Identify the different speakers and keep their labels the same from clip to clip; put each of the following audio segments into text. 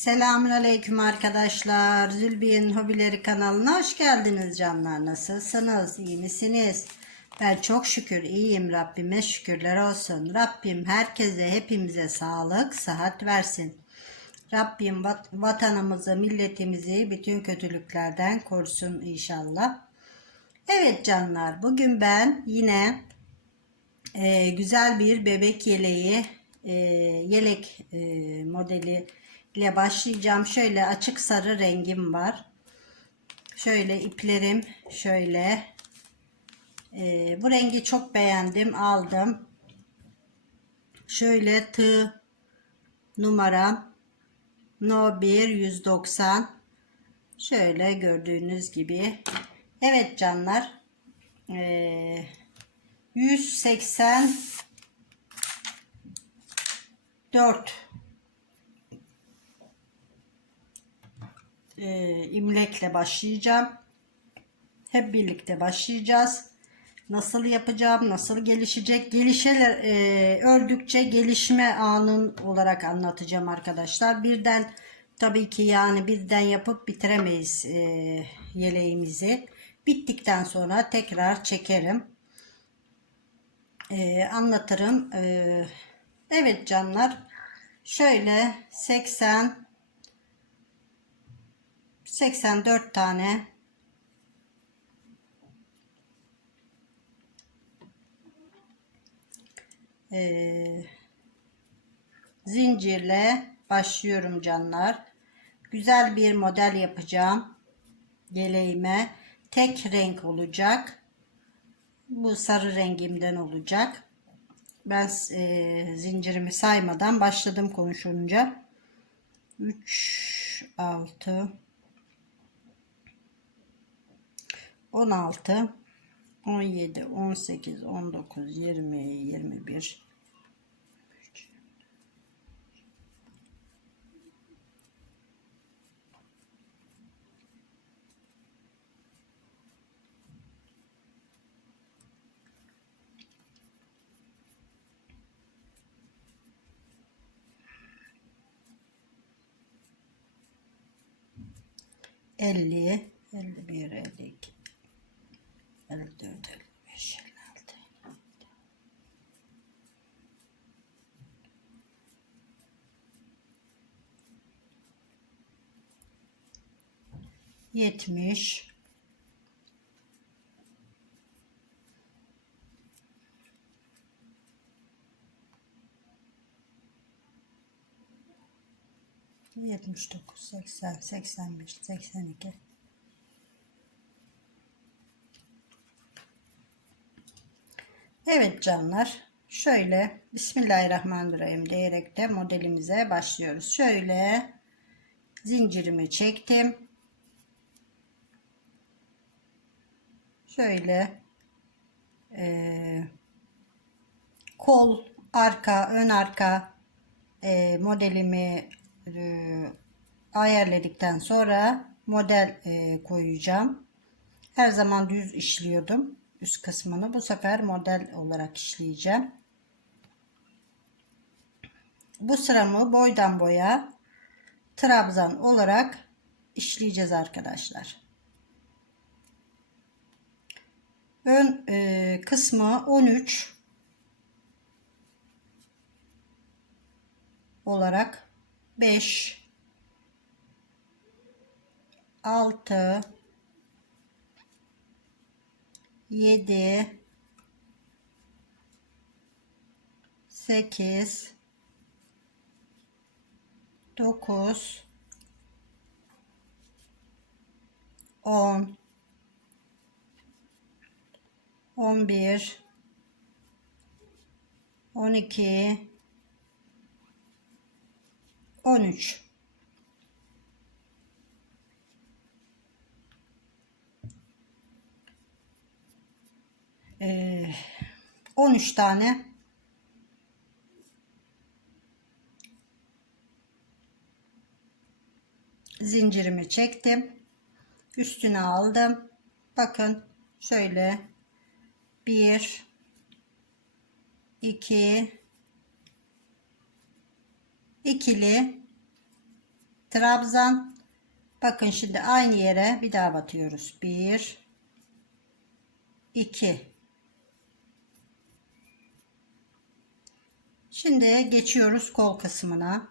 Speaker 1: Selamün Aleyküm arkadaşlar. Zülbiye'nin Hobileri kanalına hoş geldiniz canlar. Nasılsınız? İyi misiniz? Ben çok şükür iyiyim. Rabbime şükürler olsun. Rabbim herkese hepimize sağlık, sıhhat versin. Rabbim vat- vatanımızı, milletimizi bütün kötülüklerden korusun inşallah. Evet canlar bugün ben yine e, güzel bir bebek yeleği e, yelek e, modeli ile başlayacağım. Şöyle açık sarı rengim var. Şöyle iplerim şöyle. E, bu rengi çok beğendim. Aldım. Şöyle tığ numaram No 1 190 şöyle gördüğünüz gibi evet canlar e, 184 e, imlekle başlayacağım. Hep birlikte başlayacağız. Nasıl yapacağım, nasıl gelişecek, gelişeler e, ördükçe gelişme anın olarak anlatacağım arkadaşlar. Birden tabii ki yani birden yapıp bitiremeyiz e, yeleğimizi. Bittikten sonra tekrar çekerim. E, anlatırım. E, evet canlar. Şöyle 80 84 tane Ee, zincirle başlıyorum canlar. Güzel bir model yapacağım. Yeleğime tek renk olacak. Bu sarı rengimden olacak. Ben e, zincirimi saymadan başladım konuşunca. 3 6 16 17 18 19 20 21 50 51 52 54 55 56 70 79 80 81 82 Evet canlar şöyle Bismillahirrahmanirrahim diyerek de modelimize başlıyoruz. Şöyle zincirimi çektim. Şöyle e, kol arka ön arka e, modelimi e, ayarladıktan sonra model e, koyacağım. Her zaman düz işliyordum üst kısmını. Bu sefer model olarak işleyeceğim. Bu sıramı boydan boya trabzan olarak işleyeceğiz arkadaşlar. Ön e, kısmı 13 olarak 5 6 7 8 9 10 11 12 13 Ee, 13 tane zincirimi çektim. Üstüne aldım. Bakın şöyle 1 2 ikili trabzan. Bakın şimdi aynı yere bir daha batıyoruz. 1 2 Şimdi geçiyoruz kol kısmına.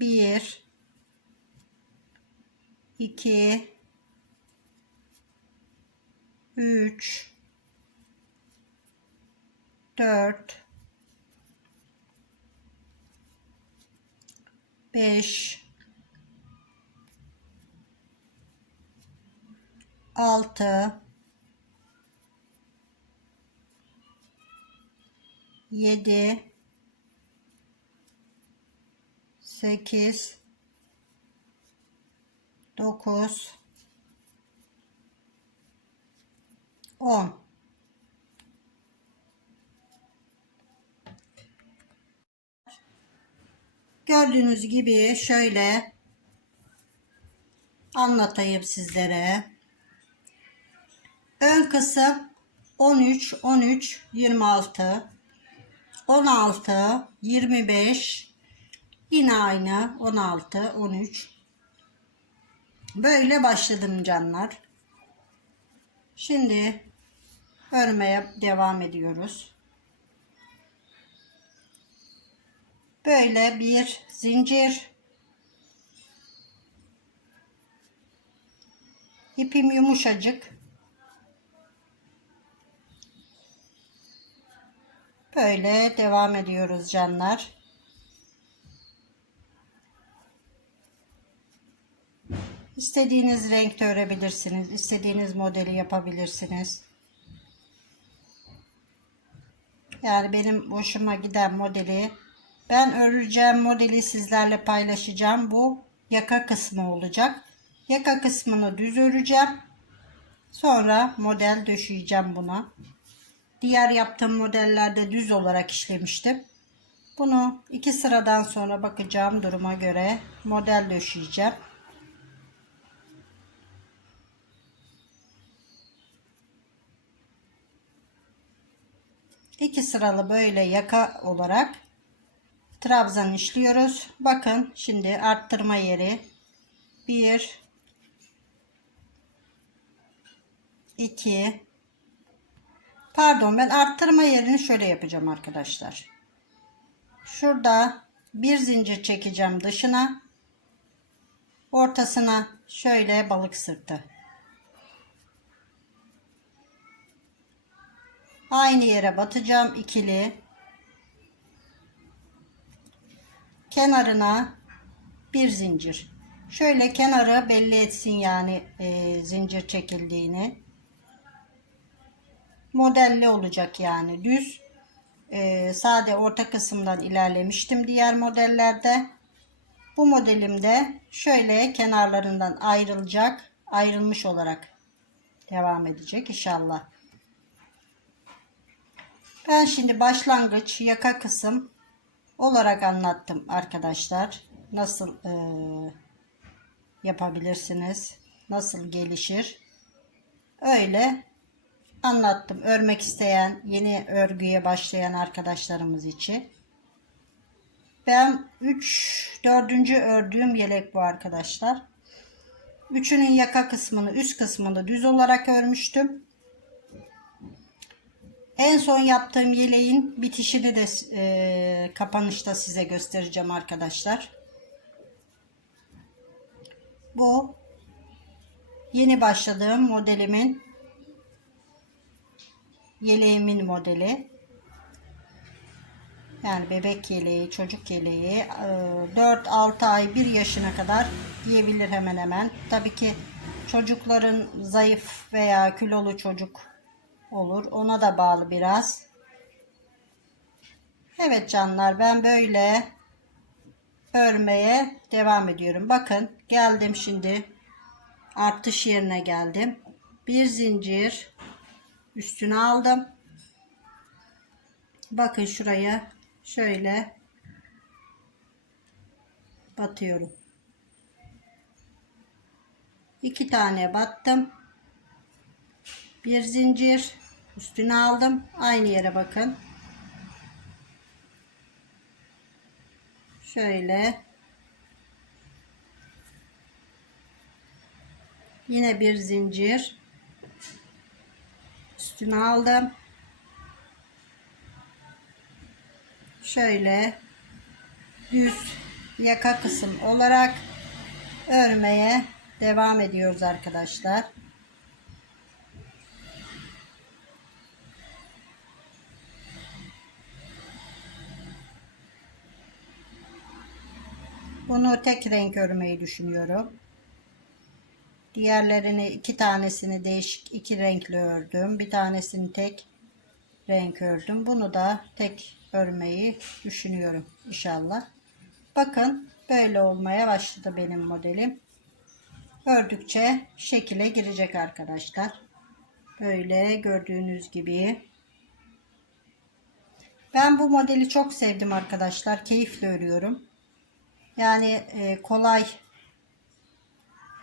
Speaker 1: 1 2 3 4 5 6 7 8 9 10 Gördüğünüz gibi şöyle anlatayım sizlere. Ön kısım 13, 13, 26, 16, 25, yine aynı 16, 13. Böyle başladım canlar. Şimdi örmeye devam ediyoruz. Böyle bir zincir. İpim yumuşacık. Böyle devam ediyoruz canlar. İstediğiniz renkte örebilirsiniz. istediğiniz modeli yapabilirsiniz. Yani benim hoşuma giden modeli ben öreceğim modeli sizlerle paylaşacağım. Bu yaka kısmı olacak. Yaka kısmını düz öreceğim. Sonra model döşeyeceğim buna. Diğer yaptığım modellerde düz olarak işlemiştim. Bunu iki sıradan sonra bakacağım duruma göre model döşeyeceğim. İki sıralı böyle yaka olarak trabzan işliyoruz. Bakın şimdi arttırma yeri 1 2 Pardon ben arttırma yerini şöyle yapacağım arkadaşlar. Şurada bir zincir çekeceğim dışına. Ortasına şöyle balık sırtı. Aynı yere batacağım ikili. Kenarına bir zincir. Şöyle kenarı belli etsin yani e, zincir çekildiğini modelli olacak yani. Düz e, sade orta kısımdan ilerlemiştim diğer modellerde. Bu modelimde şöyle kenarlarından ayrılacak ayrılmış olarak devam edecek inşallah. Ben şimdi başlangıç yaka kısım olarak anlattım arkadaşlar. Nasıl e, yapabilirsiniz nasıl gelişir? Öyle anlattım. Örmek isteyen, yeni örgüye başlayan arkadaşlarımız için. Ben 3 4. ördüğüm yelek bu arkadaşlar. Üçünün yaka kısmını, üst kısmını düz olarak örmüştüm. En son yaptığım yeleğin bitişini de e, kapanışta size göstereceğim arkadaşlar. Bu yeni başladığım modelimin yeleğimin modeli. Yani bebek yeleği, çocuk yeleği 4-6 ay 1 yaşına kadar giyebilir hemen hemen. Tabii ki çocukların zayıf veya kilolu çocuk olur. Ona da bağlı biraz. Evet canlar ben böyle örmeye devam ediyorum. Bakın geldim şimdi artış yerine geldim. Bir zincir üstüne aldım. Bakın şuraya şöyle batıyorum. İki tane battım. Bir zincir üstüne aldım. Aynı yere bakın. Şöyle yine bir zincir Üstüne aldım. Şöyle düz yaka kısım olarak örmeye devam ediyoruz arkadaşlar. Bunu tek renk örmeyi düşünüyorum. Diğerlerini iki tanesini değişik iki renkli ördüm. Bir tanesini tek renk ördüm. Bunu da tek örmeyi düşünüyorum inşallah. Bakın böyle olmaya başladı benim modelim. Ördükçe şekile girecek arkadaşlar. Böyle gördüğünüz gibi. Ben bu modeli çok sevdim arkadaşlar. Keyifle örüyorum. Yani e, kolay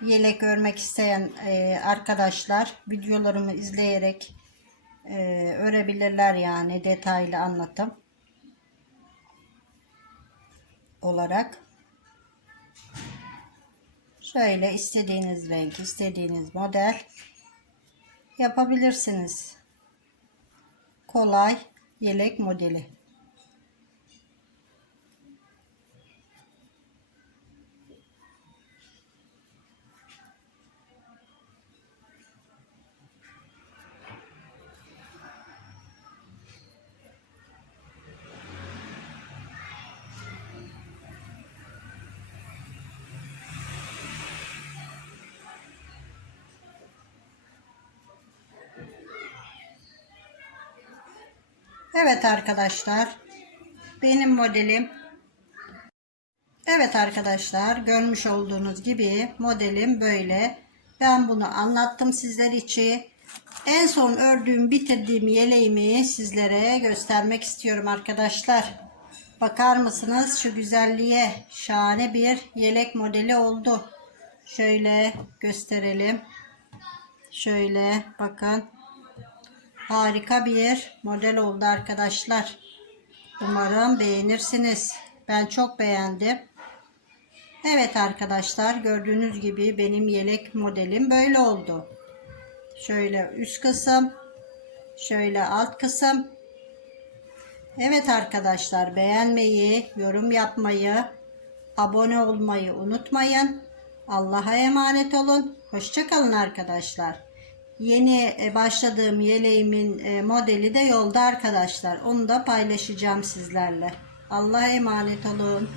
Speaker 1: yelek örmek isteyen e, arkadaşlar videolarımı izleyerek e, örebilirler yani detaylı anlatım olarak. Şöyle istediğiniz renk, istediğiniz model yapabilirsiniz. Kolay yelek modeli. Evet arkadaşlar. Benim modelim. Evet arkadaşlar görmüş olduğunuz gibi modelim böyle. Ben bunu anlattım sizler için. En son ördüğüm bitirdiğim yeleğimi sizlere göstermek istiyorum arkadaşlar. Bakar mısınız şu güzelliğe? Şahane bir yelek modeli oldu. Şöyle gösterelim. Şöyle bakın. Harika bir model oldu arkadaşlar. Umarım beğenirsiniz. Ben çok beğendim. Evet arkadaşlar gördüğünüz gibi benim yelek modelim böyle oldu. Şöyle üst kısım. Şöyle alt kısım. Evet arkadaşlar beğenmeyi, yorum yapmayı, abone olmayı unutmayın. Allah'a emanet olun. Hoşçakalın arkadaşlar. Yeni e, başladığım yeleğimin e, modeli de yolda arkadaşlar. Onu da paylaşacağım sizlerle. Allah'a emanet olun.